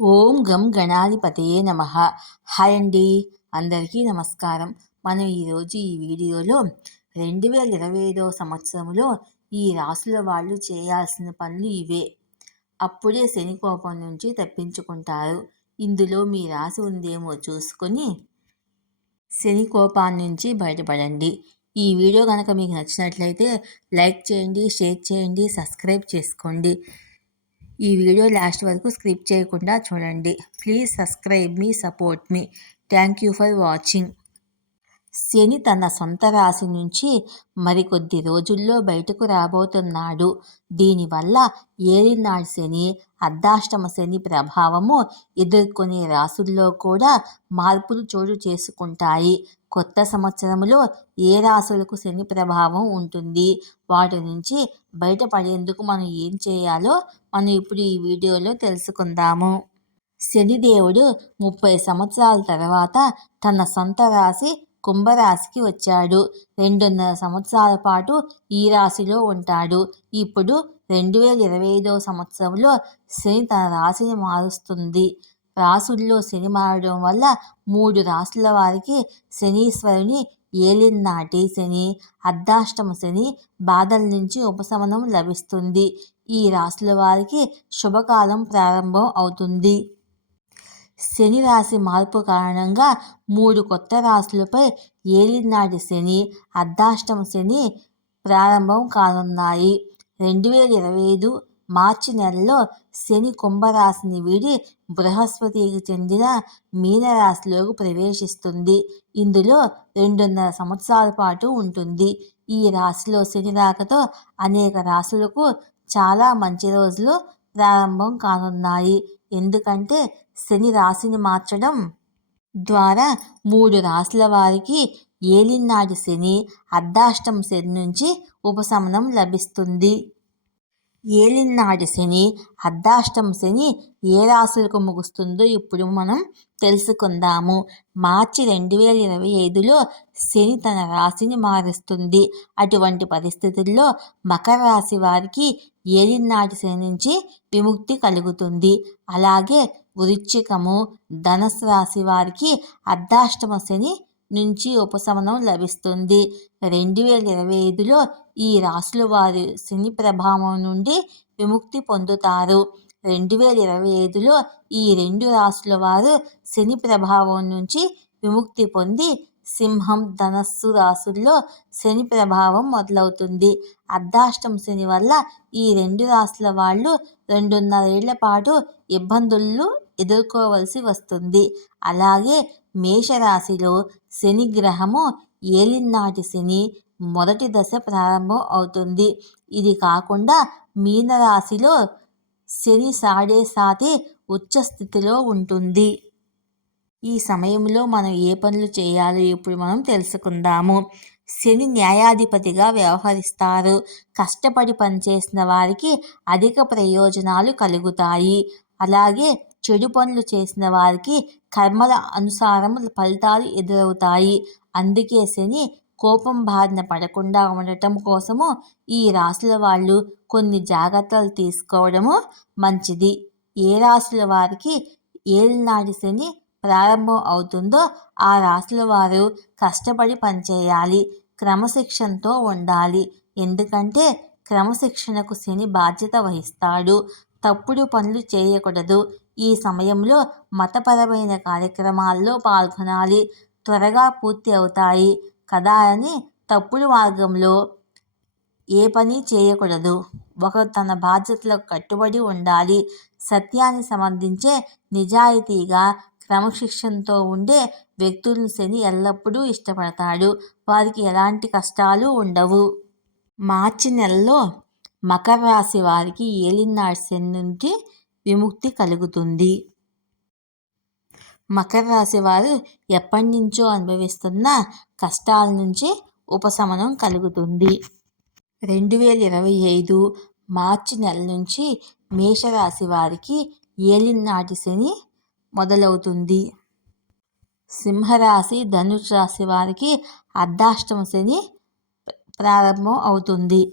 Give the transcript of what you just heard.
ఓం గం గణాధిపతయే నమ. హాయ్ అండి. అందరికీ నమస్కారం. మనం ఈరోజు ఈ వీడియోలో రెండు వేల ఇరవై ఐదవ సంవత్సరంలో ఈ రాసుల వాళ్ళు చేయాల్సిన పనులు ఇవే. అప్పుడే శని కోపం నుంచి తప్పించుకుంటారు. ఇందులో మీ రాసి ఉందేమో చూసుకొని శని కోపాన్ని నుంచి బయటపడండి. ఈ వీడియో కనుక మీకు నచ్చినట్లయితే లైక్ చేయండి షేర్ చేయండి సబ్స్క్రైబ్ చేసుకోండి. ఈ వీడియో లాస్ట్ వరకు స్క్రిప్ట్ చేయకుండా చూడండి. ప్లీజ్ సబ్స్క్రైబ్ మీ support me. Thank you for watching. Shani తన సొంత రాశి నుంచి మరికొద్ది రోజుల్లో బయటకు రాబోతున్నాడు. దీనివల్ల ఏలినాడు శని అర్ధాష్టమ శని ప్రభావము ఎదుర్కొనే రాసుల్లో కూడా మార్పులు చోటు చేసుకుంటాయి. కొత్త సంవత్సరంలో ఏ రాశులకు శని ప్రభావం ఉంటుంది. వాటి నుంచి బయటపడేందుకు మనం ఏం చేయాలో మనం ఇప్పుడు ఈ వీడియోలో తెలుసుకుందాము. శనిదేవుడు ముప్పై సంవత్సరాల తర్వాత తన సొంత రాశి కుంభరాశికి వచ్చాడు. రెండున్నర సంవత్సరాల పాటు ఈ రాశిలో ఉంటాడు. ఇప్పుడు రెండు వేల ఇరవై ఐదవ సంవత్సరంలో శని తన రాశిని మారుస్తుంది. రాసుల్లో శని మారడం వల్ల మూడు రాసుల వారికి శనీశ్వరుని ఏలినాటి శని అర్ధాష్టమ శని బాధల నుంచి ఉపశమనం లభిస్తుంది. ఈ రాశుల వారికి శుభకాలం ప్రారంభం అవుతుంది. శని రాశి మార్పు కారణంగా మూడు కొత్త రాశులపై ఏలినాటి శని అర్ధాష్టమ శని ప్రారంభం కానున్నాయి. రెండు వేల ఇరవై ఐదు మార్చి నెలలో శని కుంభరాశిని వీడి బృహస్పతికి చెందిన మీనరాశిలోకి ప్రవేశిస్తుంది. ఇందులో రెండున్నర సంవత్సరాల పాటు ఉంటుంది. ఈ రాశిలో శని రాకతో అనేక రాశులకు చాలా మంచి రోజులు ప్రారంభం కానున్నాయి. ఎందుకంటే శని రాశిని మార్చడం ద్వారా మూడు రాశుల వారికి ఏలినాటి శని అర్ధాష్టం శని నుంచి ఉపశమనం లభిస్తుంది. ఏలినాటి శని అర్ధాష్టం శని ఏ రాశులకు ముగుస్తుందో ఇప్పుడు మనం తెలుసుకుందాము. మార్చి రెండు వేల ఇరవై ఐదులో శని తన రాశిని మారుస్తుంది. అటువంటి పరిస్థితుల్లో మకర రాశి వారికి ఏలినాటి శని నుంచి విముక్తి కలుగుతుంది. అలాగే వృచ్చికము ధనస్సు రాశి వారికి అర్ధాష్టమ శని నుంచి ఉపశమనం లభిస్తుంది. రెండు వేల ఇరవై ఐదులో ఈ రాశుల వారు శని ప్రభావం నుండి విముక్తి పొందుతారు. రెండు వేల ఇరవై ఐదులో ఈ రెండు రాశుల వారు శని ప్రభావం నుంచి విముక్తి పొంది సింహం ధనస్సు రాశుల్లో శని ప్రభావం మొదలవుతుంది. అర్ధాష్టం శని వల్ల ఈ రెండు రాశుల వాళ్ళు రెండున్నరేళ్ళ పాటు ఇబ్బందులు ఎదుర్కోవలసి వస్తుంది. అలాగే మేషరాశిలో శని గ్రహము ఏలినాటి శని మొదటి దశ ప్రారంభం అవుతుంది. ఇది కాకుండా మీనరాశిలో శని సాడే సాతి ఉచ్చ స్థితిలో ఉంటుంది. ఈ సమయంలో మనం ఏ పనులు చేయాలో ఇప్పుడు మనం తెలుసుకుందాము. శని న్యాయాధిపతిగా వ్యవహరిస్తారు. కష్టపడి పనిచేసిన వారికి అధిక ప్రయోజనాలు కలుగుతాయి. అలాగే చెడు పనులు చేసిన వారికి కర్మల అనుసారం ఫలితాలు ఎదురవుతాయి. అందుకే శని కోపం బారిన పడకుండా ఉండటం కోసము ఈ రాశుల వాళ్ళు కొన్ని జాగ్రత్తలు తీసుకోవడము మంచిది. ఏ రాశుల వారికి ఏలినాటి శని ప్రారంభం అవుతుందో ఆ రాసుల వారు కష్టపడి పనిచేయాలి. క్రమశిక్షణతో ఉండాలి. ఎందుకంటే క్రమశిక్షణకు శని బాధ్యత వహిస్తాడు. తప్పుడు పనులు చేయకూడదు. ఈ సమయంలో మతపరమైన కార్యక్రమాల్లో పాల్గొనాలి. త్వరగా పూర్తి అవుతాయి కదా అని తప్పుడు మార్గంలో ఏ పని చేయకూడదు. ఒకరు తన బాధ్యతలకు కట్టుబడి ఉండాలి. సత్యాన్ని సమర్థించే నిజాయితీగా క్రమశిక్షణతో ఉండే వ్యక్తులను శని ఎల్లప్పుడూ ఇష్టపడతాడు. వారికి ఎలాంటి కష్టాలు ఉండవు. మార్చి నెలలో మకర రాశి వారికి ఏలినాడు శని నుండి విముక్తి కలుగుతుంది. మకర రాశి వారు ఎప్పటి నుంచో అనుభవిస్తున్న కష్టాల నుంచి ఉపశమనం కలుగుతుంది. రెండు వేల ఇరవై ఐదు మార్చి నెల నుంచి మేషరాశి వారికి ఏలినాటి శని మొదలవుతుంది. సింహరాశి ధనుష్ రాశి వారికి అర్ధాష్టమ శని ప్రారంభం అవుతుంది.